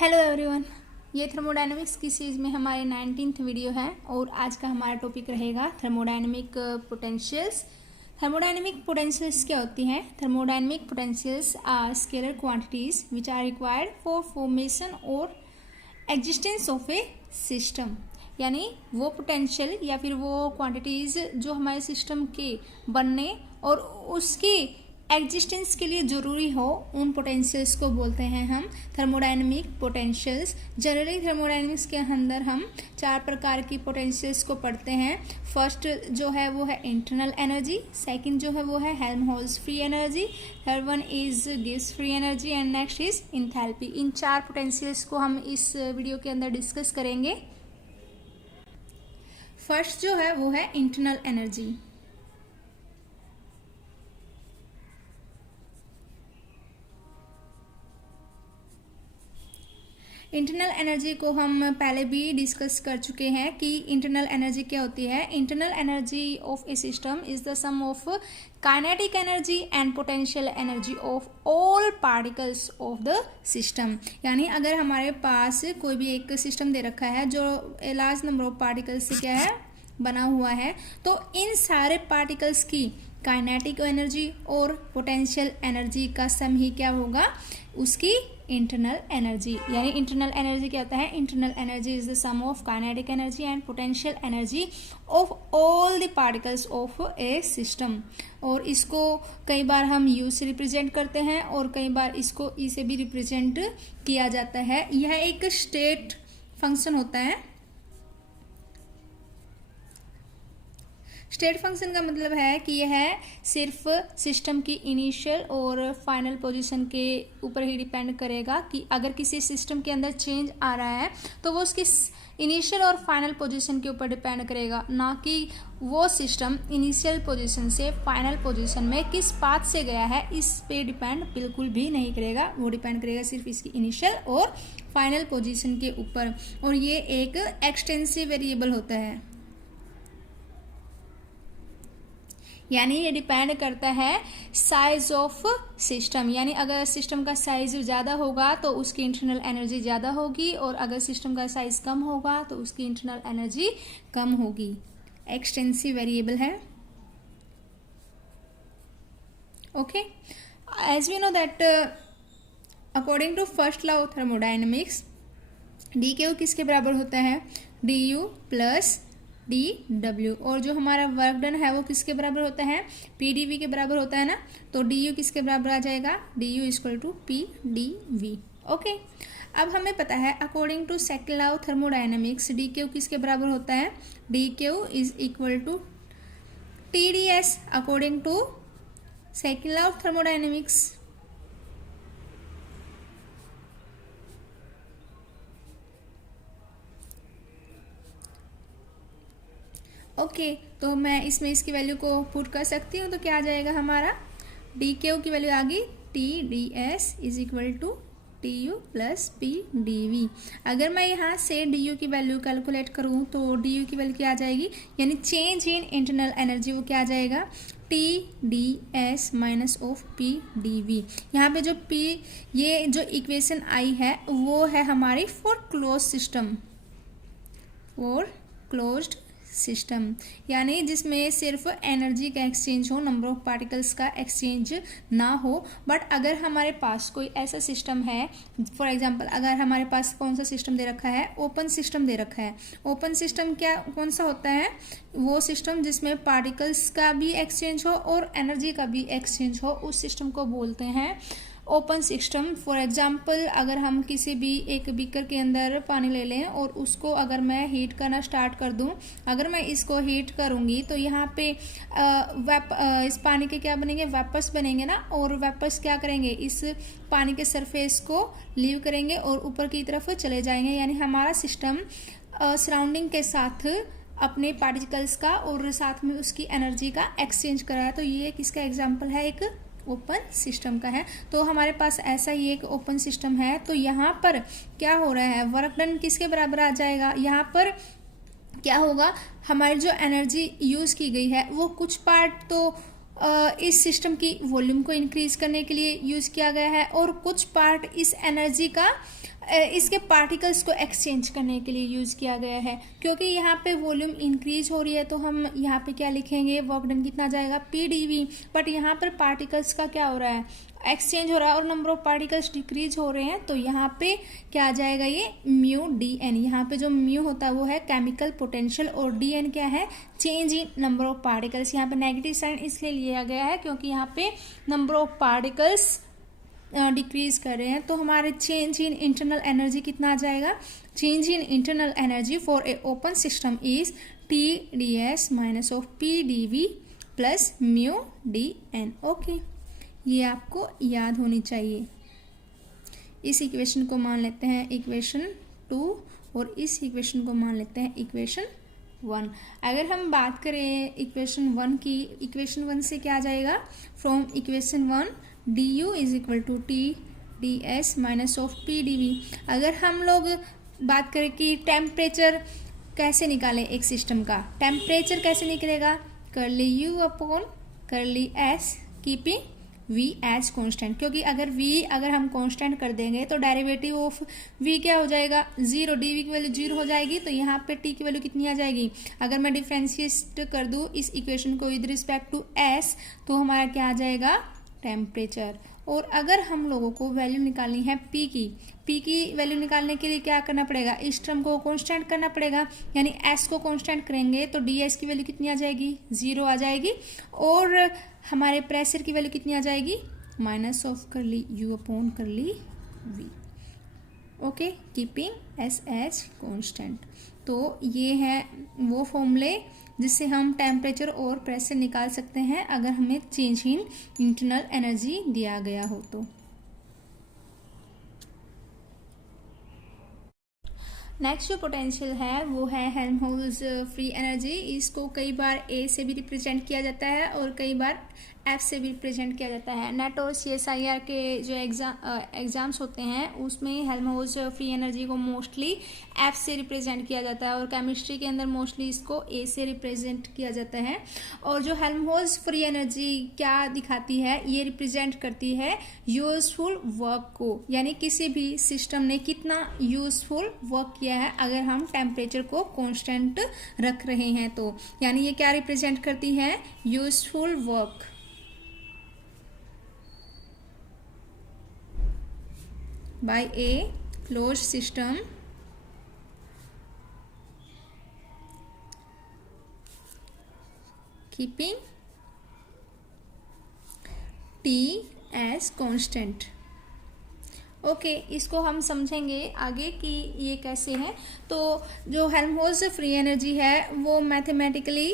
Hello everyone, ये thermodynamics की series में हमारे 19th वीडियो है और आज का हमारा टॉपिक रहेगा थर्मोडायनेमिक पोटेंशियल्स। थर्मोडायनेमिक पोटेंशियल्स क्या होती हैं? Thermodynamic potentials are scalar quantities which are required for formation और एग्जिस्टेंस ऑफ ए सिस्टम। यानी वो पोटेंशियल या फिर वो क्वांटिटीज जो हमारे सिस्टम के बनने और उसकी एग्जिस्टेंस के लिए ज़रूरी हो, उन पोटेंशियल्स को बोलते हैं हम थर्मोडायनेमिक पोटेंशियल्स। जनरली थर्मोडायनेमिक्स के अंदर हम 4 प्रकार की पोटेंशियल्स को पढ़ते हैं। फर्स्ट जो है वो है इंटरनल एनर्जी, सेकंड जो है वो है Helmholtz free energy, third one is Gibbs free energy and next is enthalpy. In 4 potentials को हम इस वीडियो के अंदर डिस्कस करेंगे। फर्स्ट जो है वो है इंटरनल एनर्जी। इंटरनल एनर्जी को हम पहले भी डिस्कस कर चुके हैं कि इंटरनल एनर्जी क्या होती है। Internal energy of a system is the sum of kinetic energy and potential energy of all particles of the system. यानी अगर हमारे पास कोई भी एक सिस्टम दे रखा है जो लार्ज नंबर ऑफ पार्टिकल्स से क्या है बना हुआ है, तो इन सारे पार्टिकल्स की काइनेटिक एनर्जी और पोटेंशियल एनर्जी का सम ही क्या होगा, उसकी इंटरनल एनर्जी। यानी इंटरनल एनर्जी क्या होता है? Internal energy is the sum of kinetic energy and potential energy of all the particles of a system. और इसको कई बार हम यू से रिप्रेजेंट करते हैं और कई बार इसको ई से भी रिप्रेजेंट किया जाता है। यह एक स्टेट फंक्शन होता है। स्टेट फंक्शन का मतलब है कि यह सिर्फ सिस्टम की इनिशियल और फाइनल पोजीशन के ऊपर ही डिपेंड करेगा कि अगर किसी सिस्टम के अंदर चेंज आ रहा है तो वो उसकी इनिशियल और फाइनल पोजीशन के ऊपर डिपेंड करेगा, ना कि वो सिस्टम इनिशियल पोजीशन से फाइनल पोजीशन में किस पाथ से गया है इस पे डिपेंड बिल्कुल भी नहीं करेगा। वो डिपेंड करेगा सिर्फ इसकी इनिशियल और फाइनल पोजीशन के ऊपर। और ये एक एक्सटेंसिव वेरिएबल होता है, यानी ये डिपेंड करता है साइज ऑफ सिस्टम। यानी अगर सिस्टम का साइज ज़्यादा होगा तो उसकी इंटरनल एनर्जी ज़्यादा होगी, और अगर सिस्टम का साइज कम होगा तो उसकी इंटरनल एनर्जी कम होगी। एक्सटेंसिव वेरिएबल है। Okay, as we know that according to first law of thermodynamics, D Q किसके बराबर होता है? D U plus D W. और जो हमारा वर्क डन है वो किसके बराबर होता है? पी डी वी के बराबर होता है ना। तो डी यू किसके बराबर आ जाएगा? D U equal to P D V. Okay, अब हमें पता है according to second law of thermodynamics D Q किसके बराबर होता है? D Q is equal to T D S according to second law of thermodynamics. Okay, तो मैं इसमें इसकी वैल्यू को पुट कर सकती हूँ। तो क्या आ जाएगा हमारा? डी क्यू की वैल्यू आ गई T D S is equal to T U plus P D V. अगर मैं यहाँ से डी यू की वैल्यू कैलकुलेट करूँ तो डी यू की वैल्यू क्या आ जाएगी? यानी चेंज इन इंटरनल एनर्जी वो क्या आ जाएगा? T D S minus of P D V. यहाँ पे जो पी, ये जो इक्वेशन आई है वो है हमारी for close system, for closed system, यानी जिसमें सिर्फ एनर्जी का एक्सचेंज हो, नंबर ऑफ पार्टिकल्स का एक्सचेंज ना हो। बट अगर हमारे पास कोई ऐसा सिस्टम है, फॉर एग्जांपल अगर हमारे पास कौन सा सिस्टम दे रखा है? ओपन सिस्टम दे रखा है। ओपन सिस्टम क्या कौन सा होता है? वो सिस्टम जिसमें पार्टिकल्स का भी एक्सचेंज हो और एनर्जी का भी एक्सचेंज हो, उस सिस्टम को बोलते हैं ओपन सिस्टम। फॉर एग्जाम्पल अगर हम किसी भी एक बीकर के अंदर पानी ले लें और उसको अगर मैं हीट करना स्टार्ट कर दूं, अगर मैं इसको हीट करूंगी तो यहाँ पे इस पानी के क्या बनेंगे? वेपर्स बनेंगे ना। और वेपर्स क्या करेंगे? इस पानी के सरफेस को लीव करेंगे और ऊपर की तरफ चले जाएंगे। यानी हमारा सिस्टम सराउंडिंग के साथ अपने पार्टिकल्स का और साथ में उसकी एनर्जी का एक्सचेंज करा है। तो ये किसका एग्जाम्पल है? एक ओपन सिस्टम का है। तो हमारे पास ऐसा ही एक ओपन सिस्टम है। तो यहाँ पर क्या हो रहा है? वर्क डन किसके बराबर आ जाएगा? यहाँ पर क्या होगा? हमारी जो एनर्जी यूज की गई है वो कुछ पार्ट तो इस सिस्टम की वॉल्यूम को इंक्रीज करने के लिए यूज किया गया है और कुछ पार्ट इस एनर्जी का इसके पार्टिकल्स को एक्सचेंज करने के लिए यूज़ किया गया है। क्योंकि यहाँ पे वॉल्यूम इंक्रीज हो रही है तो हम यहाँ पे क्या लिखेंगे, वर्क डन कितना जाएगा, पी डी वी। बट यहाँ पर पार्टिकल्स का क्या हो रहा है, एक्सचेंज हो रहा है और नंबर ऑफ पार्टिकल्स डिक्रीज हो रहे हैं, तो यहाँ पे क्या आ जाएगा, ये म्यू डी एन। यहाँ पे जो म्यू होता है वो है केमिकल पोटेंशियल और डी एन क्या है, change in number of particles. यहाँ पे नेगेटिव साइन इसलिए लिया गया है क्योंकि यहाँ पे नंबर ऑफ पार्टिकल्स डिक्रीज कर रहे हैं। तो हमारे चेंज इन इंटरनल एनर्जी कितना आ जाएगा, change in internal energy for a open system is T D S minus of P D V plus mu D N. Okay, ये आपको याद होनी चाहिए। इस इक्वेशन को मान लेते हैं इक्वेशन 2 और इस इक्वेशन को मान लेते हैं इक्वेशन 1। अगर हम बात करें इक्वेशन 1 की, इक्वेशन 1 से क्या आ जाएगा, from equation 1 D U is equal to T D S minus of P D V. अगर हम लोग बात करें कि टेम्परेचर कैसे निकालें एक सिस्टम का, टेम्परेचर कैसे निकलेगा, curly U upon curly S keeping v as constant. क्योंकि अगर हम कांस्टेंट कर देंगे तो डेरिवेटिव ऑफ v क्या हो जाएगा, 0, dv की वैल्यू 0 हो जाएगी। तो यहाँ पे t की वैल्यू कितनी आ जाएगी, अगर मैं डिफ्रेंशिएट कर दूँ इस इक्वेशन को विद रिस्पेक्ट टू s, तो हमारा क्या आ जाएगा, टेम्परेचर। और अगर हम लोगों को वैल्यू निकालनी है p की वैल्यू निकालने के लिए क्या करना पड़ेगा, इस टर्म को कांस्टेंट करना पड़ेगा, यानी s को कांस्टेंट करेंगे तो ds की वैल्यू कितनी आ जाएगी, 0 आ जाएगी। और हमारे प्रेशर की वैल्यू कितनी आ जाएगी, minus of curly u upon curly v। Okay, keeping s as constant. तो ये है वो फॉर्मूले जिससे हम टेम्परेचर और प्रेशर निकाल सकते हैं अगर हमें चेंज इन इंटरनल एनर्जी दिया गया हो तो। नेक्स्ट जो पोटेंशियल है वो है हेल्महोल्ट्ज़ फ्री एनर्जी। इसको कई बार ए से भी रिप्रेजेंट किया जाता है और कई बार एफ से भी रिप्रेजेंट किया जाता है। नेट और CSIR के जो एग्ज़ाम्स होते हैं उसमें हेल्महोल्ट्ज़ फ्री एनर्जी को मोस्टली एफ से रिप्रेजेंट किया जाता है और केमिस्ट्री के अंदर मोस्टली इसको ए से रिप्रेजेंट किया जाता है। और जो हेल्महोल्ट्ज़ फ्री एनर्जी क्या दिखाती है, ये रिप्रेजेंट करती है यूजफुल वर्क को, यानी किसी भी सिस्टम ने कितना यूजफुल वर्क किया है अगर हम टेम्परेचर को कांस्टेंट रख रहे हैं तो। यानी ये क्या रिप्रेजेंट करती है, useful work. by a closed system keeping T as constant। Okay, इसको हम समझेंगे आगे कि ये कैसे है। तो जो हेल्महोल्ट्ज़ फ्री एनर्जी है वो mathematically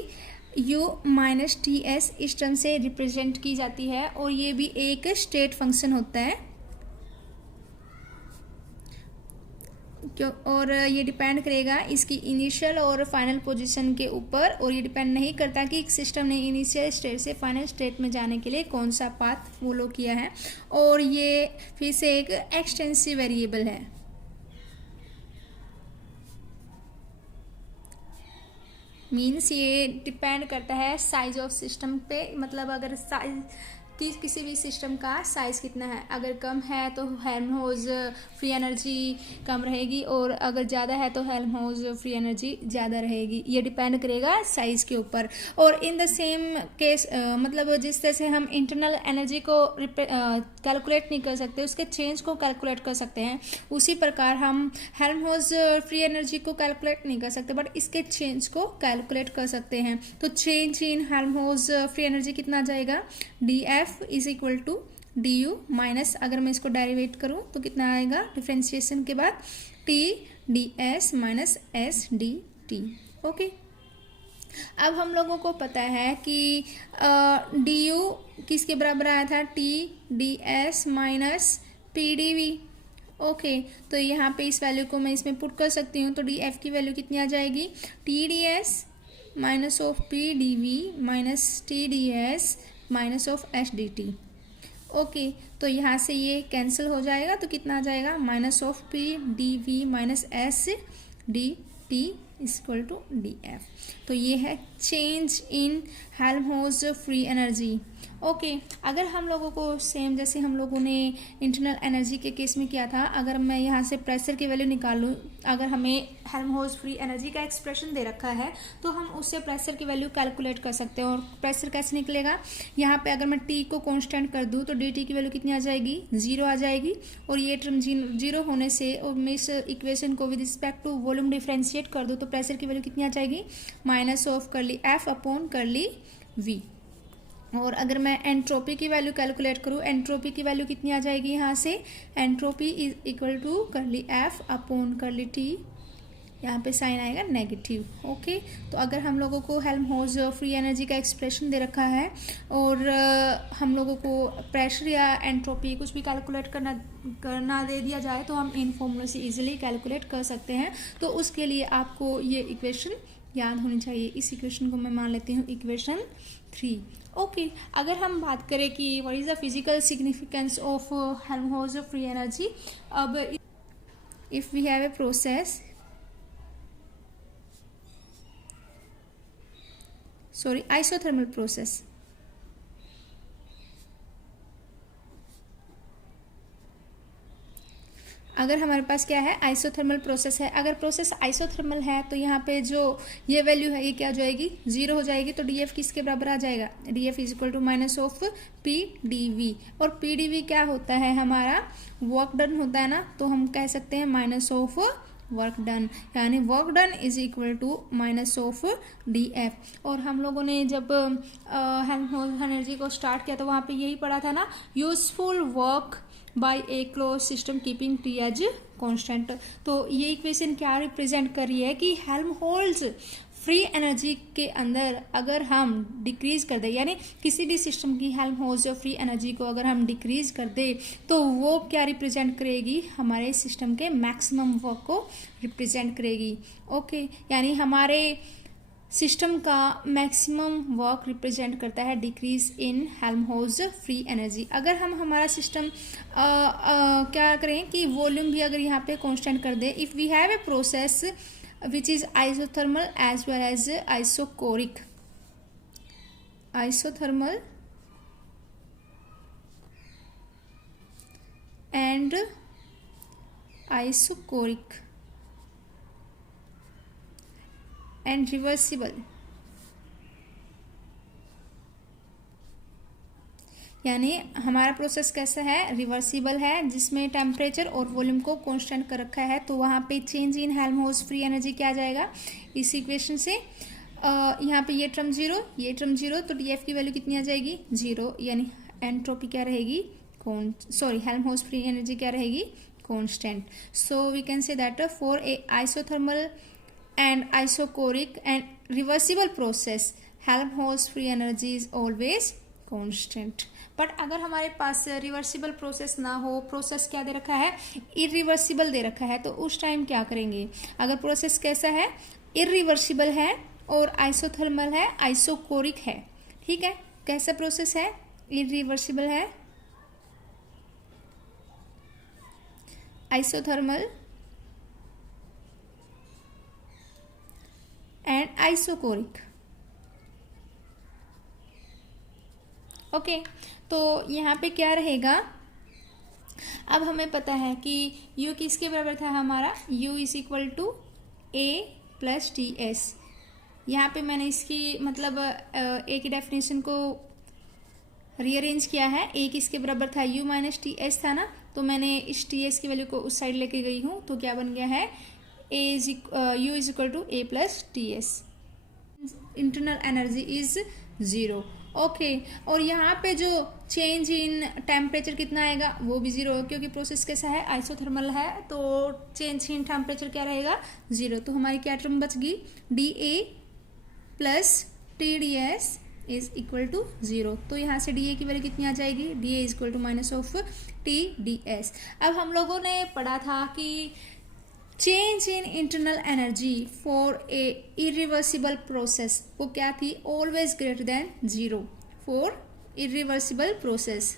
U minus T S इस टर्म से रिप्रेजेंट की जाती है और ये भी एक स्टेट फंक्शन होता है। और ये डिपेंड करेगा इसकी इनिशियल और फाइनल पोजीशन के ऊपर, और ये डिपेंड नहीं करता कि एक सिस्टम ने इनिशियल स्टेट से फाइनल स्टेट में जाने के लिए कौन सा पाथ फॉलो किया है। और ये फिर से एक एक्सटेंसिव वेरिएबल है। मीन्स ये डिपेंड करता है साइज ऑफ सिस्टम पे, मतलब अगर साइज किसी भी सिस्टम का साइज़ कितना है, अगर कम है तो हेल्महोल्ट्ज़ फ्री एनर्जी कम रहेगी और अगर ज़्यादा है तो हेल्महोल्ट्ज़ फ्री एनर्जी ज़्यादा रहेगी। ये डिपेंड करेगा साइज़ के ऊपर। और इन द सेम केस मतलब जिस तरह से हम इंटरनल एनर्जी को कैलकुलेट नहीं कर सकते, उसके चेंज को कैलकुलेट कर सकते हैं, उसी प्रकार हम हेल्महोल्ट्ज़ फ्री एनर्जी को कैलकुलेट नहीं कर सकते बट इसके चेंज को कैलकुलेट कर सकते हैं। तो change in Helmholtz free energy कितना आ जाएगा, DF is equal to D U minus, अगर मैं इसको डेरिवेट करूं तो कितना आएगा डिफ्रेंशिएशन के बाद, T D S minus S D T. Okay, अब हम लोगों को पता है कि डी यू किसके बराबर आया था, T D S minus P D V. Okay, तो यहाँ पे इस वैल्यू को मैं इसमें पुट कर सकती हूँ। तो डी एफ की वैल्यू कितनी आ जाएगी, T D S minus of P D V minus T D S minus of S D T. Okay, तो यहाँ से ये कैंसिल हो जाएगा तो कितना आ जाएगा, minus of P D V minus S D T is equal to D F. तो ये है change in Helmholtz free energy. Okay, अगर हम लोगों को सेम जैसे हम लोगों ने इंटरनल एनर्जी के केस में किया था, अगर मैं यहाँ से प्रेशर की वैल्यू निकालूँ, अगर हमें हेल्महोल्ट्ज फ्री एनर्जी का एक्सप्रेशन दे रखा है तो हम उससे प्रेशर की वैल्यू कैलकुलेट कर सकते हैं। और प्रेशर कैसे निकलेगा, यहाँ पे अगर मैं टी को कांस्टेंट कर दूँ तो डी टी की वैल्यू कितनी आ जाएगी, 0 आ जाएगी। और ये टर्म 0 होने से और मैं इस इक्वेशन को with respect to volume differentiate कर दूँ तो प्रेशर की वैल्यू कितनी आ जाएगी, minus of curly F upon curly V. और अगर मैं एंट्रोपी की वैल्यू कैलकुलेट करूँ, एंट्रोपी की वैल्यू कितनी आ जाएगी यहाँ से, entropy is equal to curly F upon curly T, यहाँ पे साइन आएगा नेगेटिव। ओके, तो अगर हम लोगों को हेल्महोल्ट्ज फ्री एनर्जी का एक्सप्रेशन दे रखा है और हम लोगों को प्रेशर या एंट्रोपी कुछ भी कैलकुलेट करना दे दिया जाए तो हम इन फॉर्मूले से इजीली कैलकुलेट कर सकते हैं। तो उसके लिए आपको ये इक्वेशन याद होनी चाहिए। इस इक्वेशन को मैं मान लेती हूँ इक्वेशन 3। ओके, अगर हम बात करें कि what is the physical significance of Helmholtz free energy, अब if we have a process, sorry isothermal process, अगर हमारे पास क्या है, आइसोथर्मल प्रोसेस है। अगर प्रोसेस आइसोथर्मल है तो यहाँ पे जो ये वैल्यू है ये क्या हो जाएगी, 0 हो जाएगी। तो डी एफ किसके बराबर आ जाएगा, D F is equal to minus of P D V. और पी डी वी क्या होता है, हमारा वर्क डन होता है ना, तो हम कह सकते हैं माइनस ऑफ वर्क डन, यानी work done is equal to minus of D F. और हम लोगों ने जब हेल्महोल्ट्ज एनर्जी को स्टार्ट किया तो वहाँ पे यही पढ़ा था ना, useful work by a close system keeping T as constant. तो ये इक्वेशन क्या रिप्रेजेंट कर रही है कि हेल्महोल्ट्ज फ्री एनर्जी के अंदर अगर हम डिक्रीज कर दे, यानी किसी भी सिस्टम की हेल्महोल्ट्ज फ्री एनर्जी को अगर हम डिक्रीज कर दे तो वो क्या रिप्रेजेंट करेगी, हमारे सिस्टम के मैक्सिमम वर्क को रिप्रेजेंट करेगी। ओके, यानी हमारे सिस्टम का मैक्सिमम वर्क रिप्रेजेंट करता है decrease in Helmholtz free energy. अगर हम हमारा सिस्टम क्या करें कि वॉल्यूम भी अगर यहाँ पे कांस्टेंट कर दे, if we have a process which is isothermal as well as isocoric, isothermal and isocoric and reversible, यानी हमारा प्रोसेस कैसा है, रिवर्सिबल है, जिसमें टेम्परेचर और वॉल्यूम को कांस्टेंट कर रखा है। तो वहाँ पे change in Helmholtz free energy क्या आ जाएगा, इस इक्वेशन से यहाँ पे ये टर्म 0, ये टर्म 0, तो डी एफ की वैल्यू कितनी आ जाएगी, 0, यानी एंट्रोपी क्या रहेगी, हेल्महोल्ट्ज फ्री एनर्जी क्या रहेगी, constant. So we can say that for a isothermal and isochoric and reversible process Helmholtz free energy is always constant. But अगर हमारे पास रिवर्सिबल प्रोसेस ना हो, प्रोसेस क्या दे रखा है, इरिवर्सिबल दे रखा है, तो उस टाइम क्या करेंगे, अगर प्रोसेस कैसा है, इरिवर्सिबल है और आइसोथर्मल है, आइसोकोरिक है, ठीक है, कैसा प्रोसेस है, इरिवर्सिबल है, आइसोथर्मल एंड आइसोकोरिक। ओके, तो यहाँ पे क्या रहेगा, अब हमें पता है कि u किसके बराबर था हमारा, u is equal to a plus T S. यहाँ पे मैंने इसकी मतलब a की डेफिनेशन को रीअरेंज किया है। a किसके बराबर था, u माइनस टी एस था ना, तो मैंने इस टी एस की वैल्यू को उस साइड लेके गई हूँ, तो क्या बन गया है, u is equal to a plus T S. Internal energy is 0। Okay, और यहाँ पे जो चेंज इन टेम्परेचर कितना आएगा, वो भी 0, क्योंकि प्रोसेस कैसा है, आइसोथर्मल है, तो चेंज इन टेम्परेचर क्या रहेगा, 0। तो हमारी क्या टर्म बच गई, D A plus T D S is equal to 0। तो यहाँ से डी ए की वैल्यू कितनी आ जाएगी, D A is equal to minus of T D S. अब हम लोगों ने पढ़ा था कि change in internal energy for a irreversible process वो क्या थी, always greater than 0 for irreversible process.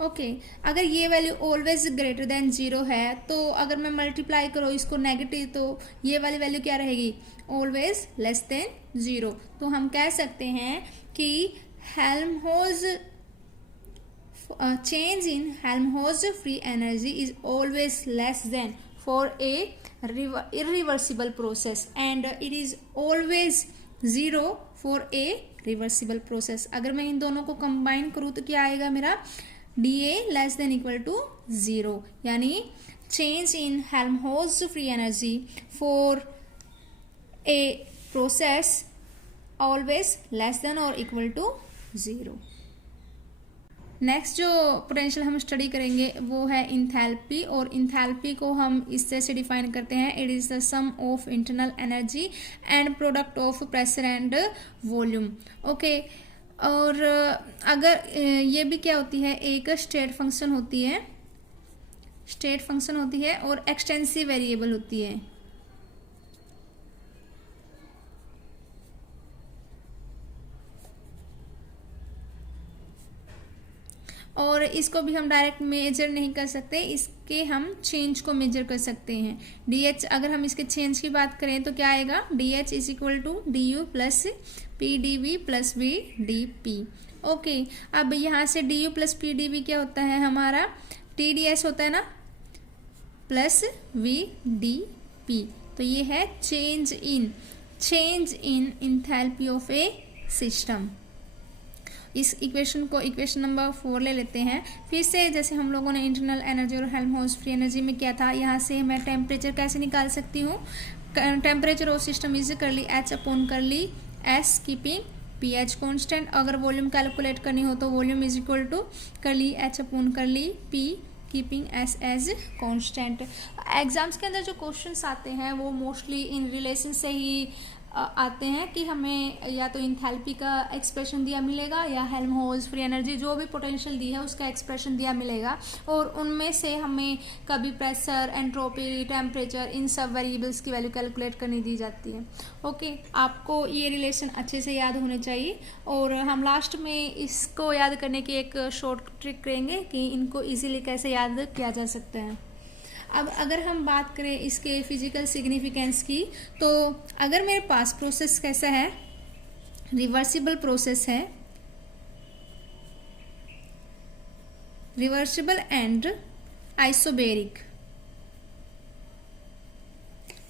Okay अगर ये वैल्यू ऑलवेज ग्रेटर देन 0 है तो अगर मैं मल्टीप्लाई करूँ इसको नेगेटिव तो ये वाली वैल्यू क्या रहेगी, ऑलवेज लेस देन 0। तो हम कह सकते हैं कि Helmholtz change in Helmholtz free energy is always less than for a irreversible process and it is always 0 for a reversible process। अगर मैं इन दोनों को कंबाइन करूँ तो क्या आएगा मेरा, dA less than equal to 0, यानी change in Helmholtz free energy for a process always less than or equal to 0। Next जो पोटेंशियल हम स्टडी करेंगे वो है इंथैल्पी, और इंथैल्पी को हम इससे से डिफाइन करते हैं, it is the sum of internal energy and product of pressure and volume. Okay और अगर ये भी क्या होती है, एक स्टेट फंक्शन होती है, स्टेट फंक्शन होती है और एक्सटेंसिव वेरिएबल होती है। और इसको भी हम डायरेक्ट मेजर नहीं कर सकते, इसके हम चेंज को मेजर कर सकते हैं। डी अगर हम इसके चेंज की बात करें तो क्या आएगा, D H is equal to D U plus P D V plus V D P. Okay अब यहाँ से D U plus P D V क्या होता है हमारा, टी डी एस होता है ना, प्लस वी डी पी। तो ये है change in enthalpy of a system. इस इक्वेशन को इक्वेशन नंबर 4 ले लेते हैं। फिर से जैसे हम लोगों ने इंटरनल एनर्जी और हेल्महोल्ट्ज फ्री एनर्जी में क्या था, यहाँ से मैं टेम्परेचर कैसे निकाल सकती हूँ, टेम्परेचर ऑफ सिस्टम इज कर ली एच अपॉन कर ली S keeping P H constant. अगर वॉल्यूम कैलकुलेट करनी हो तो वॉल्यूम इज इक्वल टू कर ली एच अपॉन कर ली P keeping S as constant. Exams के अंदर जो क्वेश्चंस आते हैं वो मोस्टली इन रिलेशन से ही आते हैं कि हमें या तो इंथैल्पी का एक्सप्रेशन दिया मिलेगा या हेल्महोल्ट्ज फ्री एनर्जी जो भी पोटेंशियल दी है उसका एक्सप्रेशन दिया मिलेगा, और उनमें से हमें कभी प्रेशर, एंट्रोपी, टेम्परेचर, इन सब वेरिएबल्स की वैल्यू कैलकुलेट करनी दी जाती है। ओके आपको ये रिलेशन अच्छे से याद होने चाहिए, और हम लास्ट में इसको याद करने की एक शॉर्ट ट्रिक करेंगे कि इनको ईजिली कैसे याद किया जा सकता है। अब अगर हम बात करें इसके फिजिकल सिग्निफिकेंस की, तो अगर मेरे पास प्रोसेस कैसा है, रिवर्सिबल प्रोसेस है, reversible and isobaric.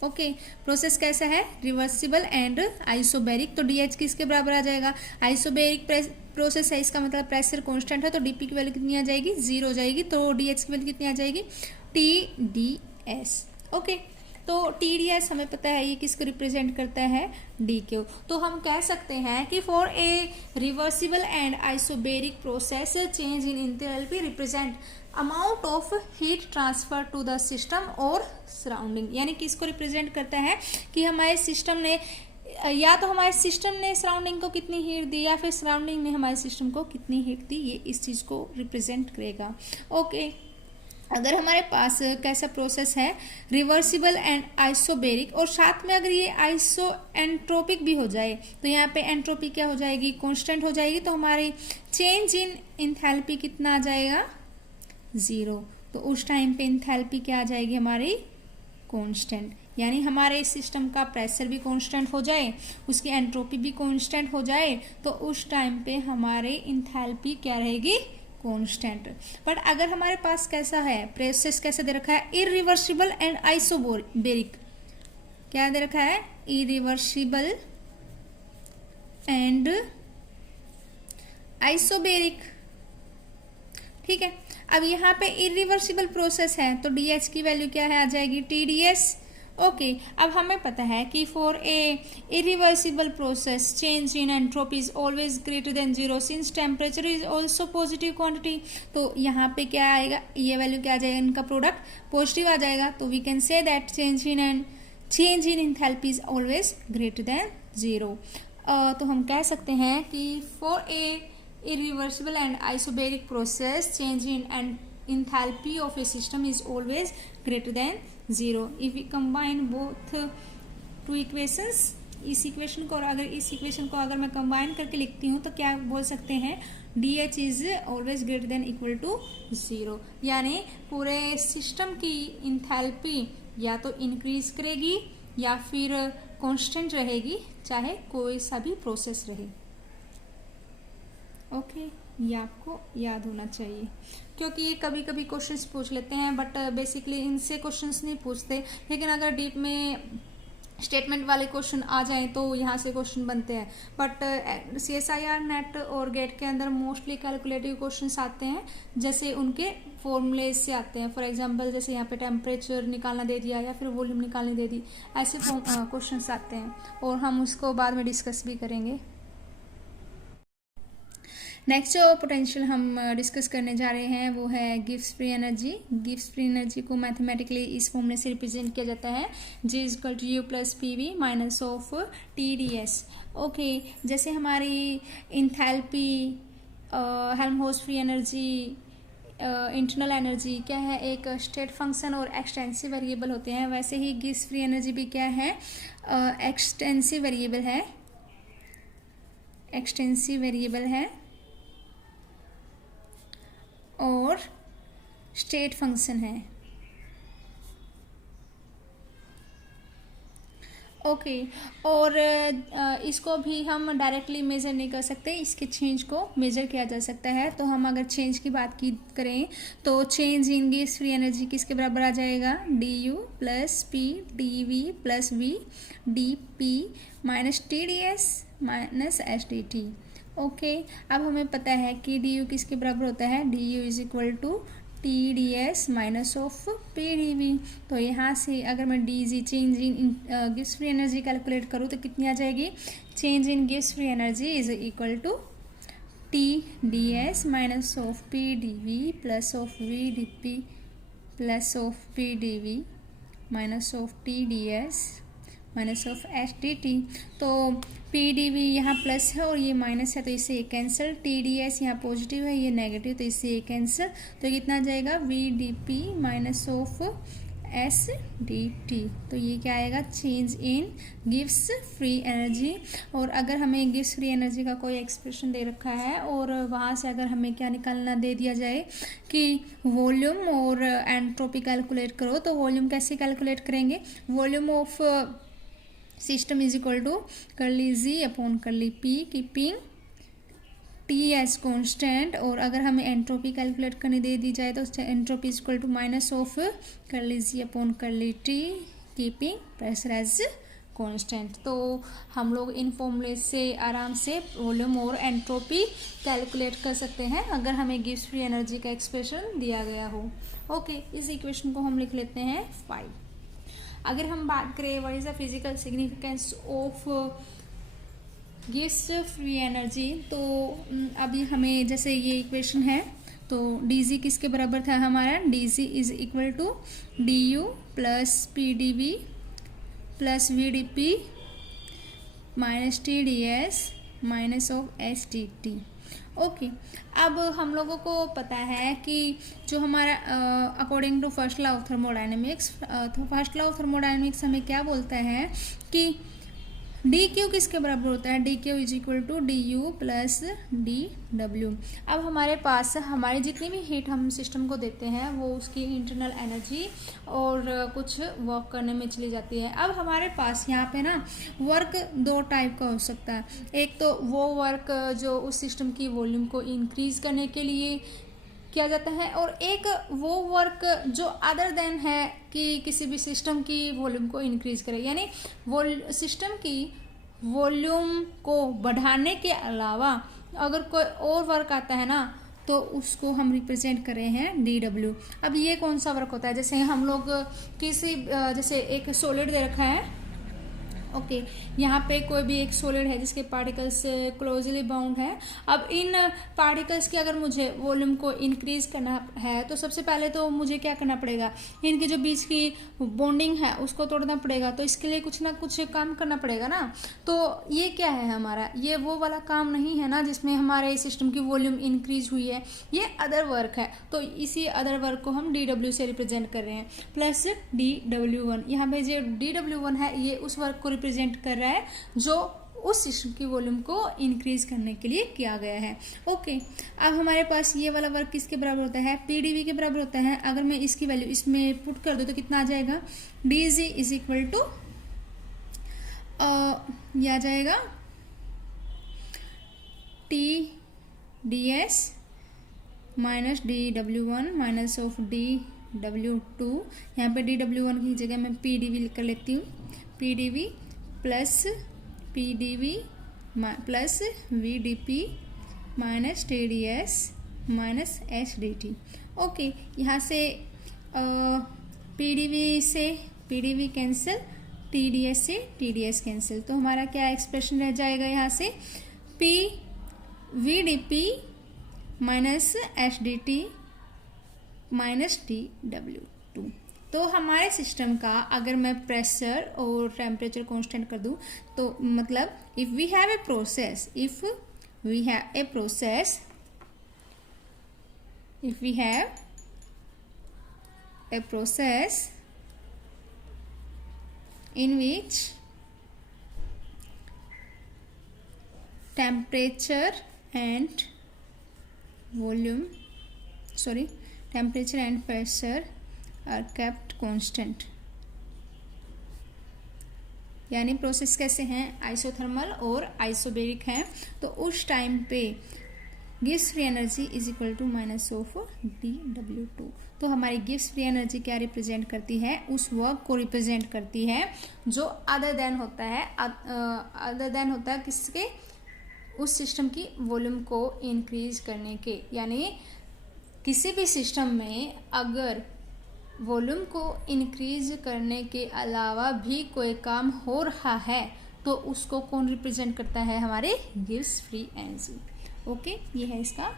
Okay process कैसा है, रिवर्सिबल एंड आइसोबेरिक, तो डीएच किसके बराबर आ जाएगा, आइसोबेरिक प्रोसेस है, इसका मतलब प्रेशर कांस्टेंट है, तो डीपी की वैल्यू कितनी आ जाएगी, 0 हो जाएगी, तो डीएच की वैल्यू कितनी आ जाएगी, टी डी एस। ओके तो टी डी एस हमें पता है ये किसको रिप्रेजेंट करता है, डी क्यू। तो हम कह सकते हैं कि for a reversible and isobaric process change in enthalpy represent amount of heat transfer to the system और सराउंडिंग, यानी किसको रिप्रेजेंट करता है कि हमारे सिस्टम ने या तो हमारे सिस्टम ने सराउंडिंग को कितनी हीट दी या फिर सराउंडिंग ने हमारे सिस्टम को कितनी हीट दी, ये इस चीज़ को रिप्रेजेंट करेगा। ओके अगर हमारे पास कैसा प्रोसेस है, रिवर्सिबल एंड आइसोबेरिक, और साथ में अगर ये आइसो एंट्रोपिक भी हो जाए तो यहाँ पे एंट्रोपी क्या हो जाएगी, कांस्टेंट हो जाएगी, तो हमारी चेंज इन इंथैल्पी कितना आ जाएगा, 0। तो उस टाइम पे इंथैल्पी क्या आ जाएगी हमारी, कांस्टेंट, यानी हमारे सिस्टम का प्रेशर भी कांस्टेंट हो जाए, उसकी एंट्रोपी भी कांस्टेंट हो जाए, तो उस टाइम पे हमारे इंथैल्पी क्या रहेगी, कांस्टेंट। बट अगर हमारे पास कैसा है, प्रोसेस कैसे दे रखा है, इरिवर्सिबल एंड आइसोबेरिक, क्या दे रखा है, इरिवर्सिबल एंड आइसोबेरिक, ठीक है। अब यहाँ पे इरिवर्सिबल प्रोसेस है तो डीएच की वैल्यू क्या है, आ जाएगी टीडीएस। ओके अब हमें पता है कि for a irreversible process change in entropy is always greater than 0 since temperature is also positive quantity. तो यहाँ पे क्या आएगा, ये वैल्यू क्या आ जाएगा, इनका प्रोडक्ट पॉजिटिव आ जाएगा, तो we can say that change in enthalpy is always greater than 0। तो हम कह सकते हैं कि for a irreversible and isobaric process change in enthalpy of a system is always greater than 0 if we combine both two equations। इस equation को और अगर इस इक्वेशन को अगर मैं कंबाइन करके लिखती हूँ तो क्या बोल सकते हैं, D H is always greater than equal to 0, यानी पूरे सिस्टम की इंथैल्पी या तो इंक्रीज करेगी या फिर कांस्टेंट रहेगी, चाहे कोई सा भी प्रोसेस रहे। ओके, ये आपको याद होना चाहिए, क्योंकि ये कभी कभी क्वेश्चंस पूछ लेते हैं बट बेसिकली इनसे क्वेश्चंस नहीं पूछते, लेकिन अगर डीप में स्टेटमेंट वाले क्वेश्चन आ जाएं तो यहाँ से क्वेश्चन बनते हैं। बट CSIR नेट और गेट के अंदर मोस्टली कैलकुलेटिव क्वेश्चंस आते हैं, जैसे उनके फॉर्मूले से आते हैं। फॉर एग्जांपल जैसे यहाँ पे टेम्परेचर निकालना दे दिया या फिर वॉल्यूम निकालनी दे दी, ऐसे क्वेश्चंस आते हैं और हम उसको बाद में डिस्कस भी करेंगे। नेक्स्ट जो पोटेंशियल हम डिस्कस करने जा रहे हैं वो है Gibbs free energy. Gibbs free energy को मैथमेटिकली इस फॉर्मूले से रिप्रेजेंट किया जाता है, G equal to U plus PV minus of TdS। Okay, जैसे हमारी enthalpy, Helmholtz free energy, internal energy क्या है, एक स्टेट फंक्शन और एक्सटेंसिव वेरिएबल होते हैं, वैसे ही गिब्स फ्री एनर्जी भी क्या है, एक्सटेंसिव वेरिएबल है, एक्सटेंसिव वेरिएबल है और स्टेट फंक्शन है। ओके, और इसको भी हम डायरेक्टली मेज़र नहीं कर सकते, इसके चेंज को मेज़र किया जा सकता है। तो हम अगर चेंज की बात की करें तो change in Gibbs free energy किसके बराबर आ जाएगा, du plus P dv plus v dp minus TdS minus SDT। Okay, अब हमें पता है कि du किसके बराबर होता है, du is equal to TdS minus of PdV। तो यहाँ से अगर मैं dg change in Gibbs free energy calculate करूँ तो कितनी आ जाएगी, change in Gibbs free energy is equal to TdS minus of PdV plus of VdP plus of PdV minus of TdS minus of SDT। तो PdV यहाँ plus है और ये माइनस है तो इससे ये कैंसिल, TdS यहाँ पॉजिटिव है ये नेगेटिव तो इससे ये कैंसिल, तो कितना आ जाएगा VdP माइनस ऑफ SDT। तो ये क्या आएगा, change in Gibbs free energy. और अगर हमें गिब्स फ्री एनर्जी का कोई एक्सप्रेशन दे रखा है और वहाँ से अगर हमें क्या निकालना दे दिया जाए कि वॉल्यूम और एंट्रोपी कैलकुलेट करो, तो वॉल्यूम कैसे कैलकुलेट करेंगे, volume of system is equal to curly G upon curly P, keeping T as constant. और अगर हमें एंट्रोपी कैलकुलेट करने दे दी जाए तो entropy is equal to minus of curly G upon curly T, keeping pressure as constant. तो हम लोग इन फॉर्मूले से आराम से वॉल्यूम और एंट्रोपी कैलकुलेट कर सकते हैं अगर हमें गिब्स फ्री एनर्जी का एक्सप्रेशन दिया गया हो। ओके, इस इक्वेशन को हम लिख लेते हैं 5। अगर हम बात करें what is the physical significance of Gibbs free energy, तो अभी हमें जैसे ये इक्वेशन है तो dg किसके बराबर था हमारा, dg is equal to du plus PdV plus VdP minus TdS minus of SDT। Okay, अब हम लोगों को पता है कि जो हमारा according to first law of thermodynamics, first law of thermodynamics हमें क्या बोलता है कि dq किसके बराबर होता है, dq is equal to du plus dw। अब हमारे पास हमारी जितनी भी हीट हम सिस्टम को देते हैं वो उसकी इंटरनल एनर्जी और कुछ वर्क करने में चली जाती है। अब हमारे पास यहाँ पे ना वर्क दो टाइप का हो सकता है, एक तो वो वर्क जो उस सिस्टम की वॉल्यूम को इंक्रीज करने के लिए किया जाता है और एक वो वर्क जो अदर देन है कि किसी भी सिस्टम की वॉल्यूम को इंक्रीज करे, यानी सिस्टम की वॉल्यूम को बढ़ाने के अलावा अगर कोई और वर्क आता है ना तो उसको हम रिप्रेजेंट कर रहे हैं DW। अब ये कौन सा वर्क होता है, जैसे हम लोग किसी जैसे एक सॉलिड दे रखा है, ओके, यहाँ पे कोई भी एक सॉलिड है जिसके पार्टिकल्स क्लोजली बाउंड है। अब इन पार्टिकल्स की अगर मुझे वॉल्यूम को इंक्रीज करना है तो सबसे पहले तो मुझे क्या करना पड़ेगा, इनके जो बीच की बॉन्डिंग है उसको तोड़ना पड़ेगा, तो इसके लिए कुछ ना कुछ काम करना पड़ेगा ना। तो ये क्या है हमारा, ये वो वाला काम नहीं है ना जिसमें हमारे सिस्टम की वॉल्यूम इंक्रीज हुई है, ये अदर वर्क है। तो इसी अदर वर्क को हम DW से रिप्रेजेंट कर रहे हैं प्लस DW1। यहाँ पे जो DW1 है ये उस वर्क को रिप्रेजेंट कर रहा है जो उस सिस्टम की वॉल्यूम को इंक्रीज करने के लिए किया गया है। ओके, अब हमारे पास ये वाला वर्क किसके बराबर होता है, PdV के बराबर होता है। अगर मैं इसकी वैल्यू इसमें पुट कर दूं तो कितना आ जाएगा, DG इज इक्वल टू यह आ जाएगा TdS minus dW1 minus of dW2। यहाँ पे dW1 की जगह मैं PdV कर लेती हूँ, PdV plus PdV plus VdP minus TdS minus SDT। Okay, यहाँ से PdV से PdV कैंसिल, TdS से TdS कैंसिल, तो हमारा क्या एक्सप्रेशन रह जाएगा यहाँ से, VdP minus SDT minus dW2। तो हमारे सिस्टम का अगर मैं प्रेशर और टेम्परेचर कांस्टेंट कर दूं तो मतलब if we have a process in which temperature and pressure are kept constant, यानी प्रोसेस कैसे हैं, आइसोथर्मल और आइसोबेरिक हैं, तो उस टाइम पे गिव्स free energy is equal to minus of dW2। तो हमारी गिव्स फ्री एनर्जी क्या रिप्रेजेंट करती है, उस वर्क को रिप्रेजेंट करती है जो अदर देन होता है किसके, उस सिस्टम की वॉल्यूम को इंक्रीज करने के। यानी किसी भी सिस्टम में अगर वॉल्यूम को इंक्रीज करने के अलावा भी कोई काम हो रहा है तो उसको कौन रिप्रेजेंट करता है, हमारे गिव्स फ्री एनर्जी। ओके, ये है इसका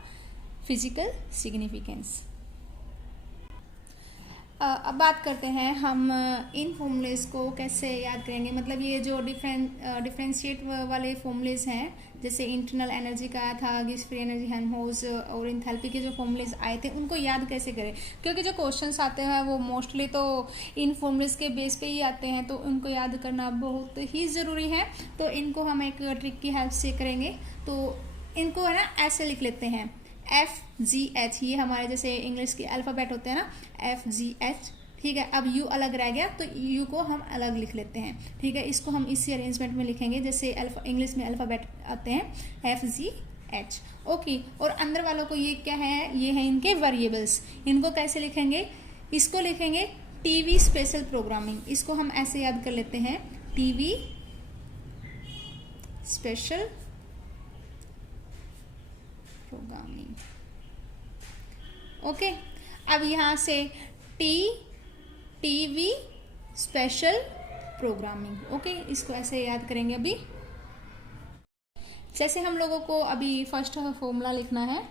फिजिकल सिग्निफिकेंस। अब बात करते हैं हम इन फॉर्मूलेज को कैसे याद करेंगे। मतलब ये जो डिफरेंशिएट वाले फॉर्मूलेज हैं, जैसे इंटरनल एनर्जी का आया था, गिव्स फ्री एनर्जी, हेल्महोल्ट्ज और एंथैल्पी के जो फॉर्मूलेज आए थे, उनको याद कैसे करें, क्योंकि जो क्वेश्चंस आते हैं वो मोस्टली तो इन फॉर्मूलेज के बेस पे ही आते हैं, तो उनको याद करना बहुत ही ज़रूरी है। तो इनको हम एक ट्रिक की हेल्प से करेंगे। तो इनको है ना ऐसे लिख लेते हैं, FGH, ये हमारे जैसे इंग्लिश के अल्फ़ाबेट होते हैं ना, FGH, ठीक है। अब U अलग रह गया तो U को हम अलग लिख लेते हैं, ठीक है। इसको हम इसी अरेंजमेंट में लिखेंगे जैसे इंग्लिश में अल्फ़ाबेट आते हैं, FGH। ओके, और अंदर वालों को ये क्या है, ये है इनके वेरिएबल्स। इनको कैसे लिखेंगे, इसको लिखेंगे TV स्पेशल प्रोग्रामिंग। इसको हम ऐसे याद कर लेते हैं, TV स्पेशल प्रोग्रामिंग। ओके, अब यहां से TV स्पेशल प्रोग्रामिंग। ओके, इसको ऐसे याद करेंगे। अभी जैसे हम लोगों को अभी फर्स्ट फॉर्मूला लिखना है,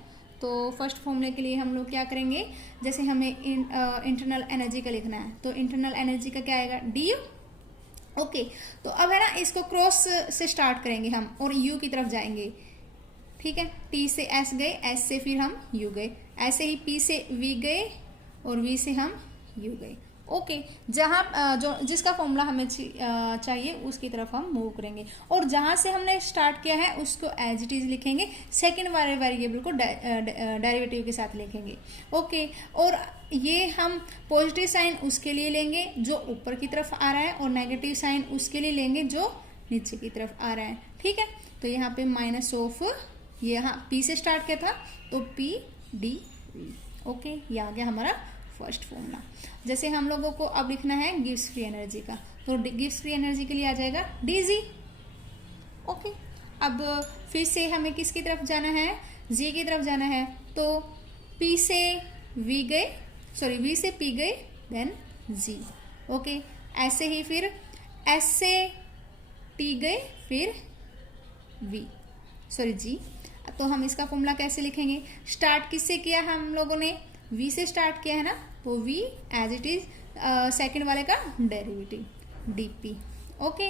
तो फर्स्ट फॉर्मूले के लिए हम लोग क्या करेंगे, जैसे हमें इंटरनल एनर्जी का लिखना है तो इंटरनल एनर्जी का क्या आएगा, DU। ओके, तो अब है ना इसको क्रॉस से स्टार्ट करेंगे हम और U की तरफ जाएंगे, ठीक है। T से S गए, S से फिर हम U गए, ऐसे ही P से V गए और V से हम U गए। ओके, जहाँ जो जिसका फॉर्मूला हमें चाहिए उसकी तरफ हम मूव करेंगे, और जहाँ से हमने स्टार्ट किया है उसको एज इट इज लिखेंगे, सेकेंड वाले वेरिएबल को डेरिवेटिव के साथ लिखेंगे। ओके, और ये हम पॉजिटिव साइन उसके लिए लेंगे जो ऊपर की तरफ आ रहा है और नेगेटिव साइन उसके लिए लेंगे जो नीचे की तरफ आ रहा है, ठीक है। तो यहाँ पे माइनस ऑफ, ये यहाँ P से स्टार्ट किया था तो PdV। ओके, ये आ गया हमारा फर्स्ट फॉर्मूला। जैसे हम लोगों को अब लिखना है गिव्स फ्री एनर्जी का, तो गिव्स फ्री एनर्जी के लिए आ जाएगा DG। ओके, अब फिर से हमें किसकी तरफ जाना है, G की तरफ जाना है, तो P से V गए, सॉरी V से P गए देन G। ओके, ऐसे ही फिर S से T गए फिर G। तो हम इसका फॉर्मूला कैसे लिखेंगे, स्टार्ट किससे किया हम लोगों ने, V से स्टार्ट किया है ना, तो V as it is second वाले का डेरिवेटिव dP। ओके,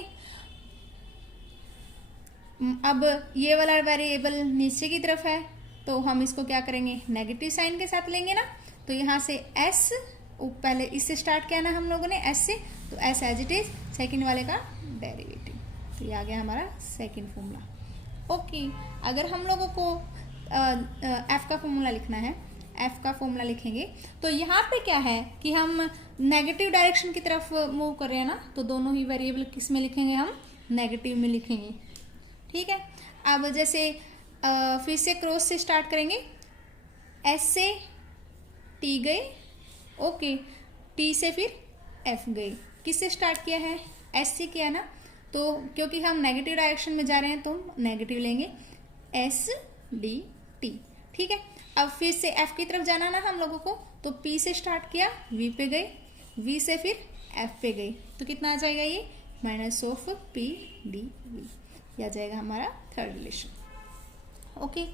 अब ये वाला वेरिएबल नीचे की तरफ है तो हम इसको क्या करेंगे, नेगेटिव साइन के साथ लेंगे ना, तो यहाँ से S, पहले इससे स्टार्ट किया ना हम लोगों ने S से, तो S as it is second वाले का डेरिवेटिव, तो ये आ गया हमारा सेकंड फॉर्मूला। ओके, अगर हम लोगों को एफ का फॉर्मूला लिखना है, एफ का फॉर्मूला लिखेंगे तो यहाँ पे क्या है कि हम नेगेटिव डायरेक्शन की तरफ मूव कर रहे हैं ना, तो दोनों ही वेरिएबल किस में लिखेंगे, हम नेगेटिव में लिखेंगे। ठीक है, अब जैसे फिर से क्रॉस से स्टार्ट करेंगे, एस से टी गए, ओके, टी से फिर एफ गए। किससे स्टार्ट किया है, एस से किया ना, तो क्योंकि हम नेगेटिव डायरेक्शन में जा रहे हैं तो हम नेगेटिव लेंगे, एस डी टी। ठीक है, अब फिर से एफ की तरफ जाना ना हम लोगों को, तो पी से स्टार्ट किया, वी पे गए, वी से फिर एफ पे गए, तो कितना आ जाएगा ये, minus of P D V, यह आ जाएगा हमारा थर्ड रिलेशन। ओके,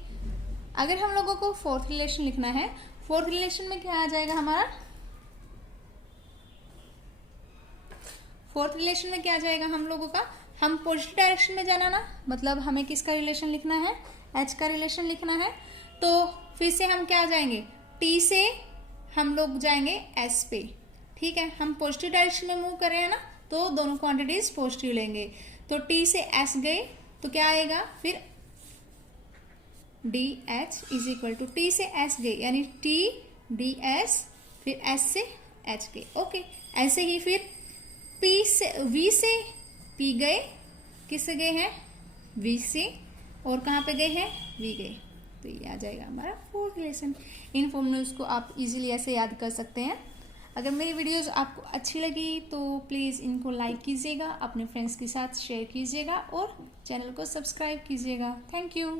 अगर हम लोगों को फोर्थ रिलेशन लिखना है, फोर्थ रिलेशन में क्या आ जाएगा हमारा, फोर्थ रिलेशन में क्या आ जाएगा हम लोगों का, हम पॉजिटिव डायरेक्शन में जाना ना, मतलब हमें किसका रिलेशन लिखना है, एच का रिलेशन लिखना है। तो फिर से हम क्या जाएंगे, टी से हम लोग जाएंगे एस पे। ठीक है, हम पॉजिटिव डायरेक्शन में मूव कर रहे हैं ना, तो दोनों क्वांटिटीज पॉजिटिव लेंगे, तो टी से एस गए तो क्या आएगा, फिर D H is equal to, T से एस गए यानी टी डी एस, फिर एस से एच गए। ओके, ऐसे ही फिर पी से वी से पी गए, किससे गए हैं, वी से, और कहाँ पे गए हैं, वी गए, तो ये आ जाएगा हमारा फोर्थ रिलेशन। इन फॉर्मूलाज को आप इजीली ऐसे याद कर सकते हैं। अगर मेरी वीडियोस आपको अच्छी लगी तो प्लीज़ इनको लाइक कीजिएगा, अपने फ्रेंड्स के साथ शेयर कीजिएगा और चैनल को सब्सक्राइब कीजिएगा। Thank you.